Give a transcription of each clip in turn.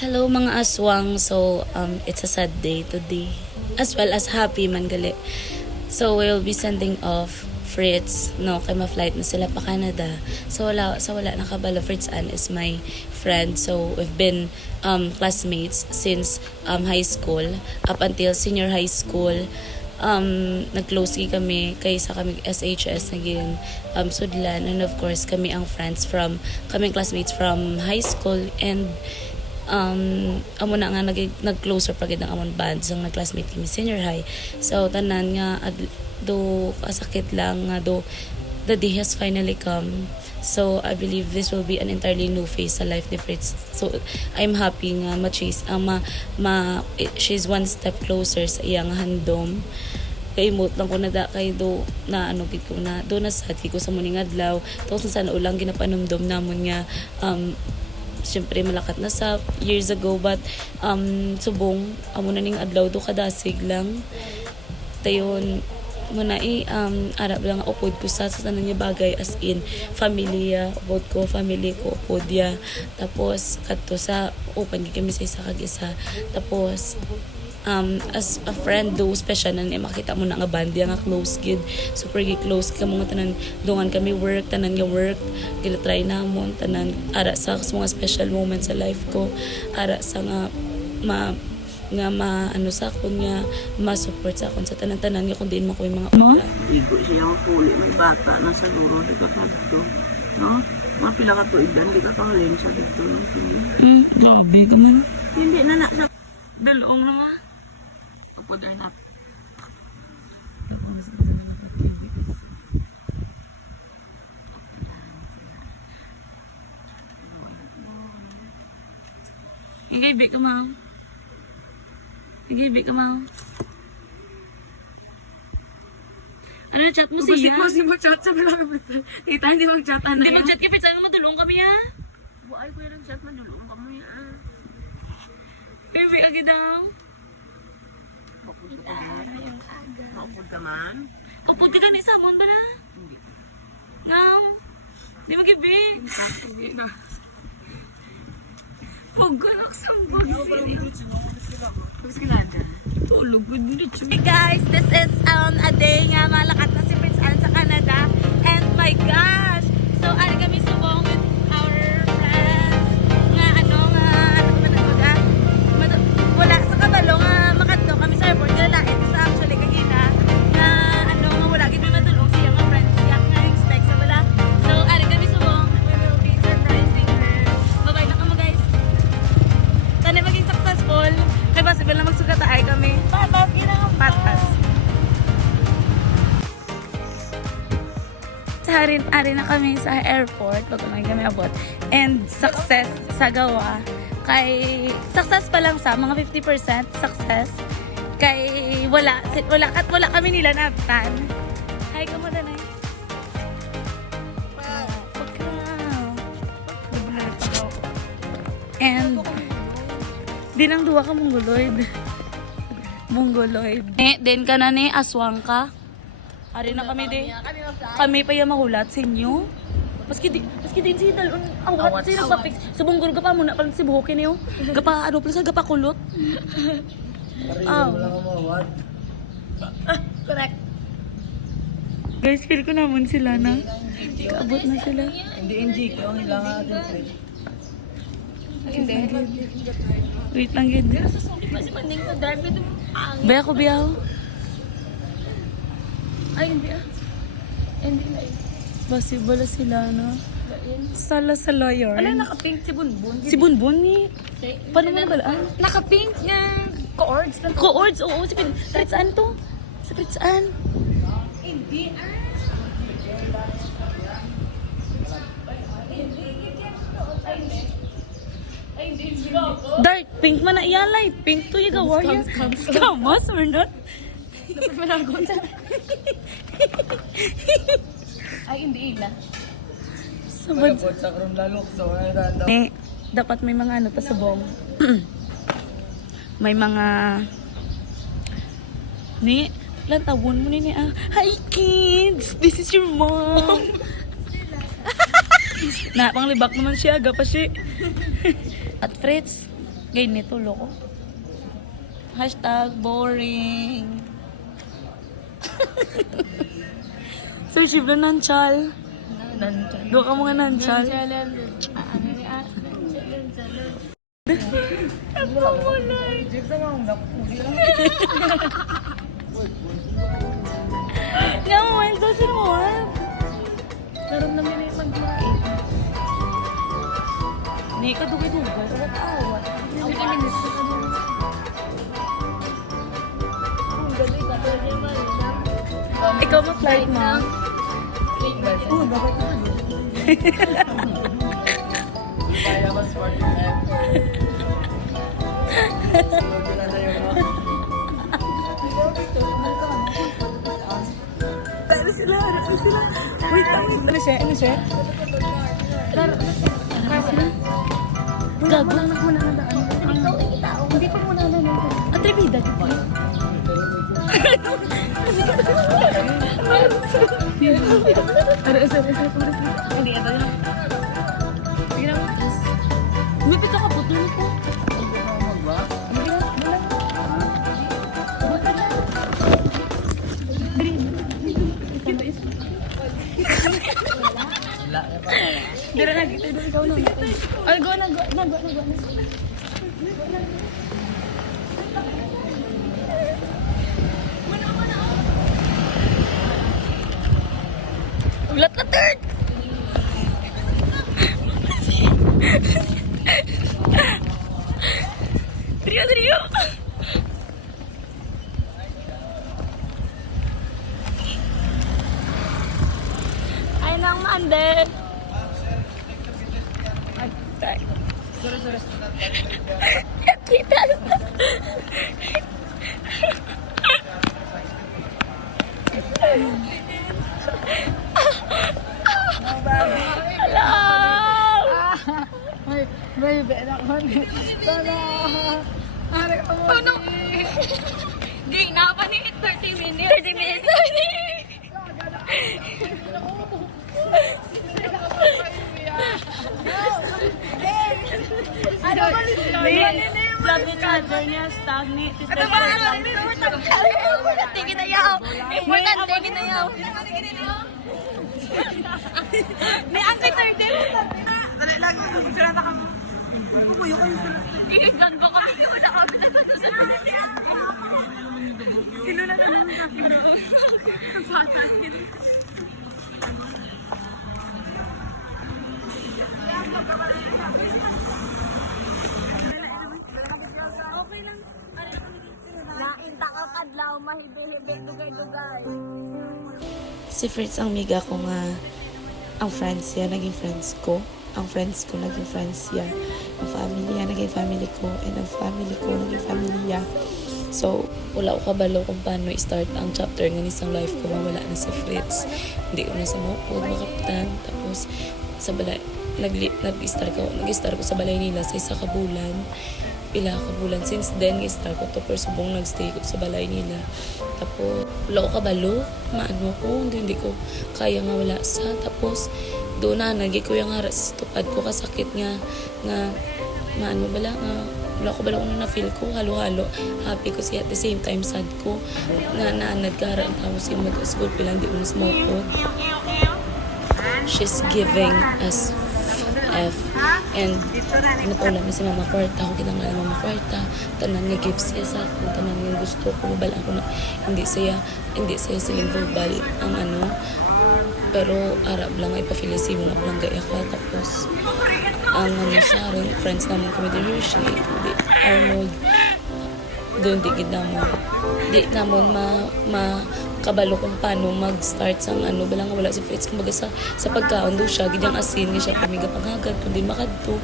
Hello mga aswang. So, it's a sad day today. As well as happy man gali. So, we'll be sending off Fritz, no, kay ma-flight na sila pa Canada. So, wala nakabalo. Fritz Ann is my friend. So, we've been classmates since high school up until senior high school. Nag-close kami kaysa kami SHS naging sudlan, and of course kami ang friends from kaming classmates from high school, and amo na nga nag-closer pa gid ang amon band sang nag-classmate kami senior high. So tanan nga do kasakit lang nga do the day has finally come. So I believe this will be an entirely new phase sa life ni Fritz. So I'm happy nga ma-chase she's one step closer sa iyang handom. Kay emote lang ko na da kay do na ano gid ko na do na sad ko sa muning adlaw. Tapos sana ulang ginapanumdom namon nga syempre malakat na sa years ago, but subong amo na ning adlaw do kadasig lang tayon muna arab lang upod ko sa tanan niya bagay, as in familia upod ko, family ko upod ya. Tapos kadto sa open gid kami sa isa kag isa. Tapos as a friend do special na makita mo na nga bandi nga close gid, super gid close ka mga tanan dungan kami work, tanan nga work gila try namon tanan ara sa mga special moments sa life ko, ara sa nga ano sa akon nga ma-support sa akon sa tanan-tanan nga kung diin mo ko yung mga obra. Igo siya ang huli, may bata na sa luro, di ka kadto, no? Mga pila ka tuigan, di ka kahalin sa dito. Grabe ka man. Hindi na sa... Dalong na nga. Upod ay nat. Igibig ka ma'am. Igibig ka ma'am. Ano na chat mo siya? Kasi mag-chat sa mga tita, hindi mag-chat ano Hindi mag-chat ka, pizza mo madulong kami ha. Buhay ko yung chat, manulong ka mo yan. Igibig agad daw. Maupod ka man? Upod ka gani sa amon ba na? Hindi. Ngaw. Di magibig. Hindi na. Huwag ka naksambag sila. Tulog ko dito. Hey guys, this is a day nga malakat na si Prince Anne sa Canada, and my gosh, so ari kami subong with our friends nga ano wala sa kabalo nga makadto kami sa airport nga lain sa actually kagina nga ano nga wala gid may madulong siya nga friends siya nga expect sa wala, so ari kami subong, we will be surprising her. Bye-bye na kamo guys, sana maging successful kay possible na magsugat ay kami patas. Hari na kami sa airport pag kami abot, and success sa gawa kay success pa lang sa mga 50% success kay wala kami nila nabtan. Hi kumusta na? And dinang duwa ka Mongoloid. Din ka na ni aswang ka. Ari na kami din. Kami pa yung mahulat sa inyo. Maski din si dalon awat si nagpa-fix. Subong gurga pa muna pala si buhokin niyo. Gapa ano pala sa gapa kulot. Correct. Guys, feel ko naman sila na. Kaabot na sila. Hindi ko ang ilang atin friend. Hindi. Wait lang gid. Kasi panding ko drive ito. Baya ko biyaw. Ay, hindi ah. Hindi na eh. Basibala sila na. Sala sa lawyer. Ano naka-pink si Bunbun? Si Bunbun ni. Paano mo nabalaan? Naka-pink na co-ords lang. Co-ords, oo. Si Fritz Ann to. Si Fritz Ann. Hindi ah. Dark pink man na iya, light pink to yung warrior. Kamas or not? Ay, hindi ila. Sabad. Sa karoon lalok, so Dapat may mga ano pa sa bong. May mga lantawon mo ni hi kids, this is your mom. Na panglibak naman siya, aga pa siya. At Fritz, Ganyan tulo ko. Hashtag boring. Sir, shibla nanchal. Doon ka mga nanchal. Nga mo, Miles, dosin mo, ha? Karoon namin na yung mag-duwait. Hindi ka dugay-dugay. Ba't awat? Ang kaminis ka doon. Ikaw ma-flight mo? Oo, dapat na. Kaya mas smart yung app. Ano sila? Wait lang. Ano siya? Ano siya? Gago. Hindi pa muna na daan. Ate, bida ka pa. Hindi, ito yun. Umipit ka po, tuloy ko. Dira na, kita doon ikaw na. Ay, go na. Ulat na third! Trio! Ay, nang mande! Sorry. Kita. Baby, anak mo. Ano? Di, nakapaningit 30 minutes. 30 minutes. Ano ba? Sabi na, niya, stagnate. Ano ba? Importante ginayaw. Importante ginayaw. May angkay 30. Dali lang, magsurata ka mo. Pupuyo kayo sa Ikan ba kami? Wala kami na sa Sino na naman sa akin? Bata sila. Nainta ka kadlaw, mahibi-hibi, dugay-dugay. Si Fritz ang miga ko nga ang friends niya, naging friends ko. Ang friends ko, naging friends niya. Ang family niya, naging family ko. And ang family ko, naging family niya. So, wala ko kabalo kung paano i-start ang chapter ng isang life ko. Wala na si Fritz. Hindi ko na sa mapod, makaptan. Tapos, sa balay, nag-start ko sa balay nila sa isa ka bulan. Pila ka bulan. Since then, i-start ko to. Pero subong nag-stay ko sa balay nila. Tapos, wala ko kabalo. Maano ko. Hindi ko kaya nga wala sa. Tapos, doon na, naging ko yung haras. Tupad ko kasakit nga. Maano bala nga. Wala ko bala kung na-feel ko. Halo-halo. Happy ko siya. At the same time, sad ko. Naanad ka haraan. Tapos, yung mag-school pila. Hindi ko na sumokod. She's giving us F. And napaulan na si Mama Kwarta. Ako kitang nga Mama Kwarta. Tanan niya gifts siya sa akin. Tanan niya gusto ko. Bala ko na hindi siya siling verbal ang ano. Pero Arab lang ay pa-Filisi mo na lang gaya ka. Tapos ang ano sa rin, friends namin kami di Hershey, di Arnold. Doon di gid namon. Di namon kabalo kung paano mag-start sang ano bala nga wala si Fritz kumbaga sa pagkaon do siya gidyang asin nga siya pamiga panghagad kundi makadto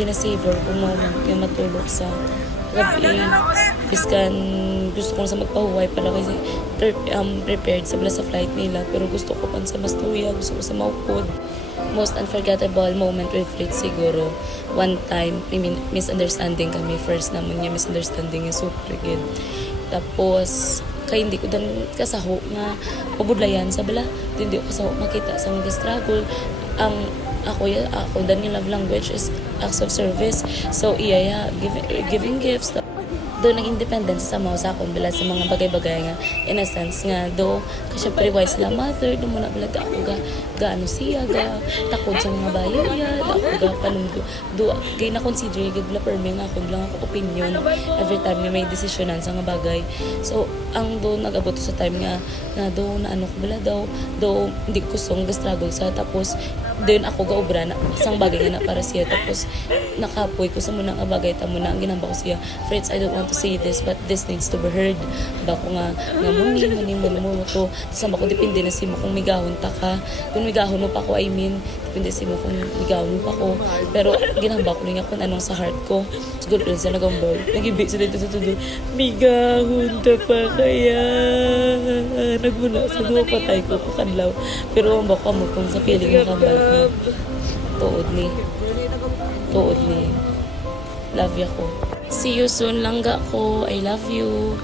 ginasavor ko moment nga matulog sa gabi iskan gusto ko sa magpahuway para kasi prepared sa bala sa flight nila pero gusto ko pan sa mas tuya gusto ko sa maupod. Most unforgettable moment with Fritz siguro one time misunderstanding kami first naman niya misunderstanding yung super good. Tapos, kaya hindi ko dan kasaho nga pabudlayan sa bala. Hindi ko kasaho makita sa mga struggle. Ang ako dani love language is acts of service. So iya giving gifts. Doon naging independence sa mga sa akong bila sa mga bagay-bagay nga in a sense nga do kasi syempre wise sila mother do muna bila ako gaano siya ga takod sa mga bayad ako ga panumdo do gay na consider gid bila permi nga ako lang ako opinion every time nga may desisyonan sa nga bagay. So ang do nag-abot sa time nga do na ano ko bila do hindi ko song struggle sa tapos doon ako gaobra na isang bagay nga na para siya tapos nakapoy ko sa muna nga bagay ta muna ang ginamba ko siya friends I don't want to say this but this needs to be heard ba ko nga muni mo to sa ba ko depende na si mo kung migahon ta ka kung migahon mo pa ko I mean depende si mo kung migahon mo pa ko pero ginamba ko nga kung anong sa heart ko siguro rin sa nagambal nagibig sa dito sa tudo migahon ta pa kaya nagmuna sa duwa patay ko kanlaw pero ang baka mo kung sa feeling mo kambal ko tuod ni love ya ko. See you soon, langga ko. I love you.